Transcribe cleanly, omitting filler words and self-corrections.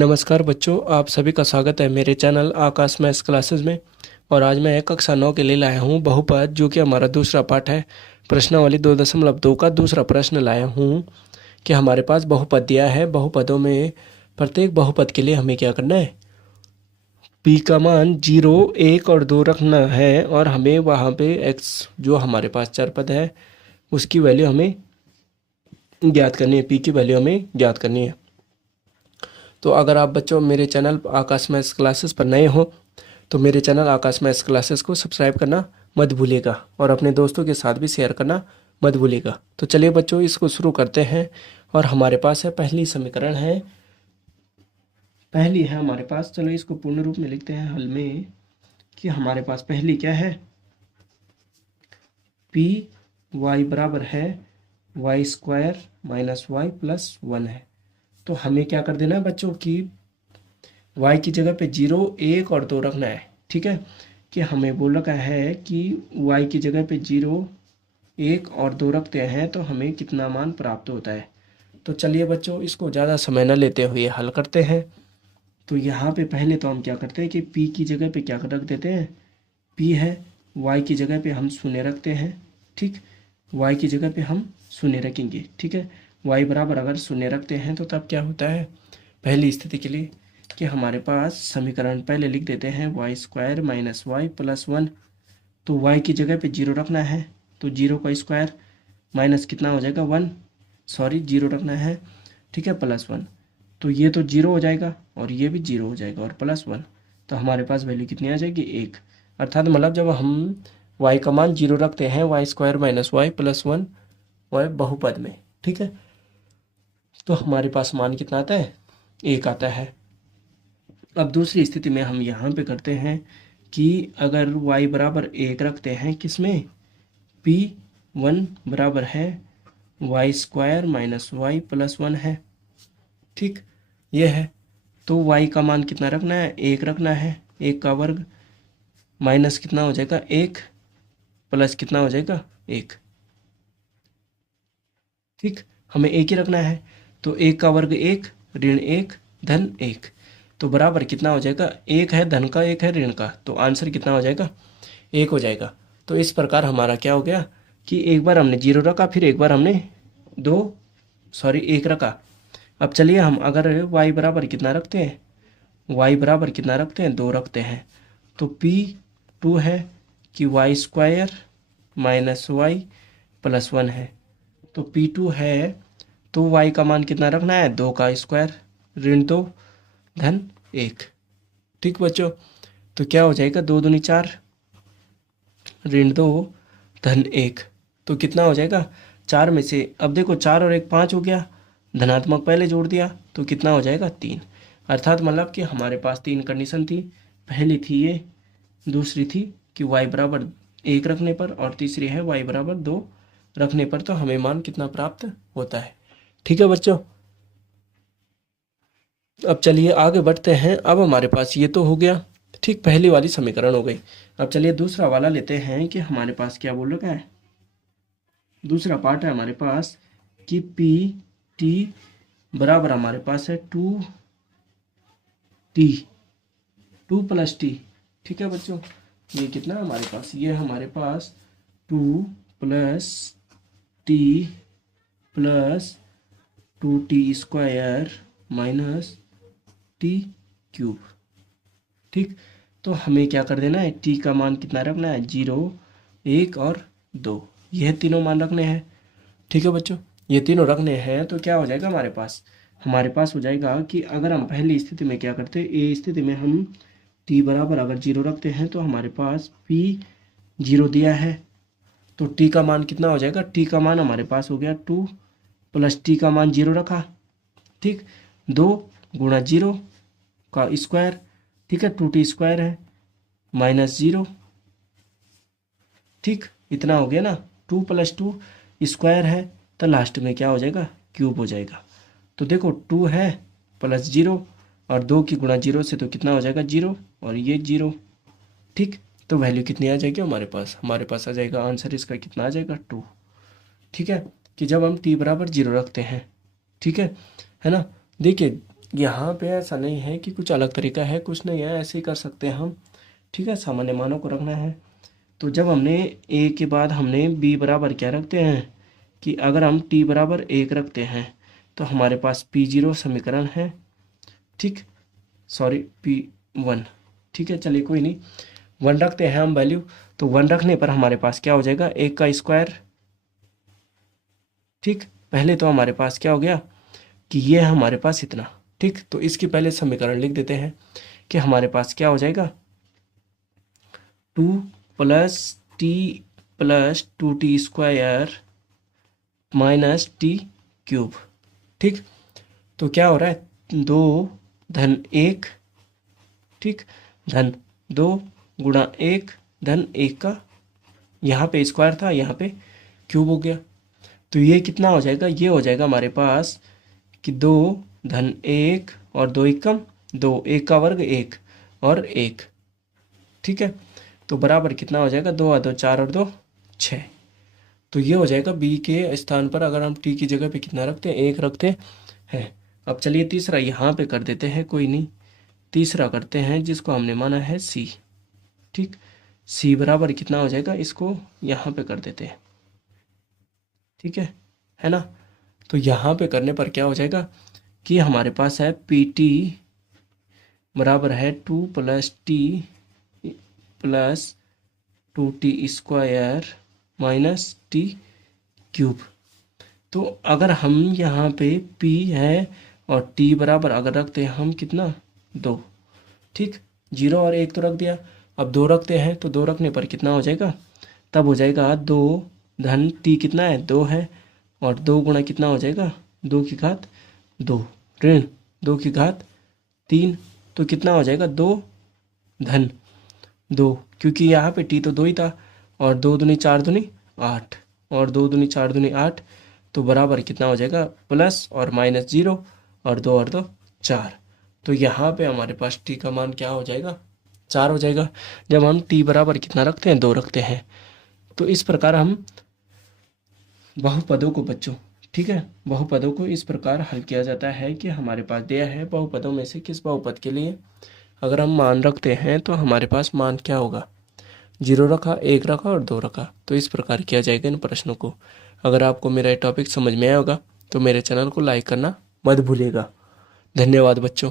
नमस्कार बच्चों, आप सभी का स्वागत है मेरे चैनल आकाश मैथ्स क्लासेस में। और आज मैं कक्षा 9 के लिए लाया हूँ बहुपद, जो कि हमारा दूसरा पाठ है। प्रश्नावली 2.2 का दूसरा प्रश्न लाया हूँ कि हमारे पास बहुपद दिया है। बहुपदों में प्रत्येक बहुपद के लिए हमें क्या करना है, पी का मान 0, 1 और 2 रखना है। और हमें वहाँ पे एक्स जो हमारे पास चर पद है उसकी वैल्यू हमें ज्ञात करनी है, पी की वैल्यू हमें ज्ञात करनी है। तो अगर आप बच्चों मेरे चैनल आकाश मैथ्स क्लासेस पर नए हो तो मेरे चैनल आकाश मैथ्स क्लासेस को सब्सक्राइब करना मत भूलिएगा और अपने दोस्तों के साथ भी शेयर करना मत भूलिएगा। तो चलिए बच्चों, इसको शुरू करते हैं। और हमारे पास है पहली समीकरण है, पहली है हमारे पास। चलो इसको पूर्ण रूप में लिखते हैं हल में कि हमारे पास पहली क्या है, पी वाई बराबर है Y square minus Y plus 1 है। तो हमें क्या कर देना है बच्चों की y की जगह पे 0, 1 और 2 रखना है। ठीक है, कि हमें बोल रखा है कि y की जगह पे 0, 1 और 2 रखते हैं तो हमें कितना मान प्राप्त होता है। तो चलिए बच्चों, इसको ज़्यादा समय न लेते हुए हल करते हैं। तो यहाँ पे पहले तो हम क्या करते हैं कि p की जगह पे क्या रख देते हैं, p है, y की जगह पे हम शून्य रखते हैं। ठीक, y की जगह पे हम शून्य रखेंगे। ठीक है, y बराबर अगर शून्य रखते हैं तो तब क्या होता है, पहली स्थिति के लिए कि हमारे पास समीकरण पहले लिख देते हैं Y square minus Y plus 1। तो y की जगह पे 0 रखना है, तो 0 का स्क्वायर माइनस कितना हो जाएगा 1, सॉरी 0 रखना है। ठीक है, प्लस 1, तो ये तो 0 हो जाएगा और ये भी 0 हो जाएगा और प्लस 1, तो हमारे पास वैल्यू कितनी आ जाएगी 1। अर्थात मतलब जब हम y का मान 0 रखते हैं, Y square minus Y plus 1 वह बहुपद में, ठीक है, तो हमारे पास मान कितना आता है, 1 आता है। अब दूसरी स्थिति में हम यहाँ पे करते हैं कि अगर y बराबर 1 रखते हैं किसमें, p1 बराबर है Y square minus Y plus 1 है। ठीक, ये है। तो y का मान कितना रखना है, 1 रखना है। 1 का वर्ग माइनस कितना हो जाएगा 1 प्लस कितना हो जाएगा 1। ठीक, हमें 1 ही रखना है। तो 1 का वर्ग 1, ऋण 1 धन 1, तो बराबर कितना हो जाएगा, 1 है धन का, 1 है ऋण का, तो आंसर कितना हो जाएगा 1 हो जाएगा। तो इस प्रकार हमारा क्या हो गया कि एक बार हमने 0 रखा, फिर एक बार हमने 1 रखा। अब चलिए हम अगर y बराबर कितना रखते हैं, y बराबर कितना रखते हैं 2 रखते हैं, तो p2 है कि Y square minus Y plus 1 है। तो p2 है तो y का मान कितना रखना है, 2 का स्क्वायर ऋण 2 धन 1। ठीक बच्चों, तो क्या हो जाएगा 2 दूनी 4 ऋण 2 धन 1, तो कितना हो जाएगा 4 में से, अब देखो 4 और 1 5 हो गया, धनात्मक पहले जोड़ दिया तो कितना हो जाएगा 3। अर्थात मतलब कि हमारे पास 3 कंडीशन थी। पहली थी ये, दूसरी थी कि y बराबर 1 रखने पर, और तीसरी है y बराबर 2 रखने पर, तो हमें मान कितना प्राप्त होता है। ठीक है बच्चों, अब चलिए आगे बढ़ते हैं। अब हमारे पास ये तो हो गया, ठीक, पहली वाली समीकरण हो गई। अब चलिए दूसरा वाला लेते हैं कि हमारे पास क्या बोल रखा है। दूसरा पार्ट है हमारे पास कि पी टी बराबर हमारे पास है 2t, 2 प्लस टी। ठीक है बच्चों, ये कितना है हमारे पास, ये हमारे पास 2 plus T plus 2t square minus T cube. ठीक, तो हमें क्या कर देना है, टी का मान कितना रखना है, 0, 1 और 2, यह तीनों मान रखने हैं। ठीक है बच्चों, ये तीनों रखने हैं तो क्या हो जाएगा हमारे पास हो जाएगा कि अगर हम पहली स्थिति में क्या करते हैं, ए स्थिति में हम टी बराबर अगर 0 रखते हैं तो हमारे पास पी 0 दिया है, तो टी का मान कितना हो जाएगा, टी का मान हमारे पास हो गया 2 प्लस टी का मान 0 रखा। ठीक, 2 गुणा 0 का स्क्वायर, ठीक है, 2t स्क्वायर है माइनस 0। ठीक, इतना हो गया ना, 2 प्लस 2 स्क्वायर है, तो लास्ट में क्या हो जाएगा, क्यूब हो जाएगा। तो देखो 2 है प्लस 0 और 2 की गुणा 0 से तो कितना हो जाएगा 0 और ये 0। ठीक, तो वैल्यू कितनी आ जाएगी हमारे पास आ जाएगा आंसर इसका कितना आ जाएगा 2। ठीक है, कि जब हम t बराबर 0 रखते हैं, ठीक है ना। देखिए यहाँ पे ऐसा नहीं है कि कुछ अलग तरीका है, कुछ नहीं है, ऐसे ही कर सकते हैं हम। ठीक है, सामान्य मानों को रखना है। तो जब हमने ए के बाद हमने बी बराबर क्या रखते हैं कि अगर हम टी बराबर 1 रखते हैं तो हमारे पास P0 समीकरण है। ठीक, सॉरी P1। ठीक है, चलिए कोई नहीं, 1 रखते हैं हम वैल्यू। तो 1 रखने पर हमारे पास क्या हो जाएगा, 1 का स्क्वायर। ठीक, पहले तो हमारे पास क्या हो गया कि ये है हमारे पास इतना। ठीक, तो इसकी पहले समीकरण लिख देते हैं कि हमारे पास क्या हो जाएगा, 2 plus T plus 2t square minus T cube. ठीक, तो क्या हो रहा है, 2 धन 1, ठीक, धन 2 गुणा 1 धन 1 का, यहाँ पे स्क्वायर था, यहाँ पे क्यूब हो गया। तो ये कितना हो जाएगा, ये हो जाएगा हमारे पास कि 2 धन 1 और 2 एकम 2, 1 का वर्ग 1 और 1। ठीक है, तो बराबर कितना हो जाएगा, 2 और 2 4 और 2 6। तो ये हो जाएगा बी के स्थान पर अगर हम टी की जगह पे कितना रखते हैं, 1 रखते हैं। अब चलिए तीसरा यहाँ पे कर देते हैं, कोई नहीं, तीसरा करते हैं जिसको हमने माना है सी। ठीक, सी बराबर कितना हो जाएगा, इसको यहाँ पे कर देते हैं। ठीक है ना। तो यहाँ पे करने पर क्या हो जाएगा कि हमारे पास है पी टी बराबर है 2 plus T plus 2t square minus T cube. तो अगर हम यहाँ पे p है और t बराबर अगर रखते हैं हम कितना, 2। ठीक, 0 और 1 तो रख दिया, अब 2 रखते हैं तो 2 रखने पर कितना हो जाएगा, तब हो जाएगा 2 धन t कितना है, 2 है, और 2 गुणा कितना हो जाएगा, 2 की घात 2 ऋण 2 की घात 3। तो कितना हो जाएगा, 2 धन 2, क्योंकि यहाँ पे t तो 2 ही था, और 2 दूनी 4 दूनी 8, और 2 दूनी 4 दूनी 8। तो बराबर कितना हो जाएगा, प्लस और माइनस 0 और 2 और 2 4। तो यहाँ पे हमारे पास t का मान क्या हो जाएगा, 4 हो जाएगा, जब हम t बराबर कितना रखते हैं, 2 रखते हैं। तो इस प्रकार हम बहुपदों को बच्चों, ठीक है, बहुपदों को इस प्रकार हल किया जाता है कि हमारे पास दिया है बहुपदों में से किस बहुपद के लिए अगर हम मान रखते हैं तो हमारे पास मान क्या होगा, 0 रखा, 1 रखा और 2 रखा। तो इस प्रकार किया जाएगा इन प्रश्नों को। अगर आपको मेरा ये टॉपिक समझ में आया होगा तो मेरे चैनल को लाइक करना मत भूलिएगा। धन्यवाद बच्चों।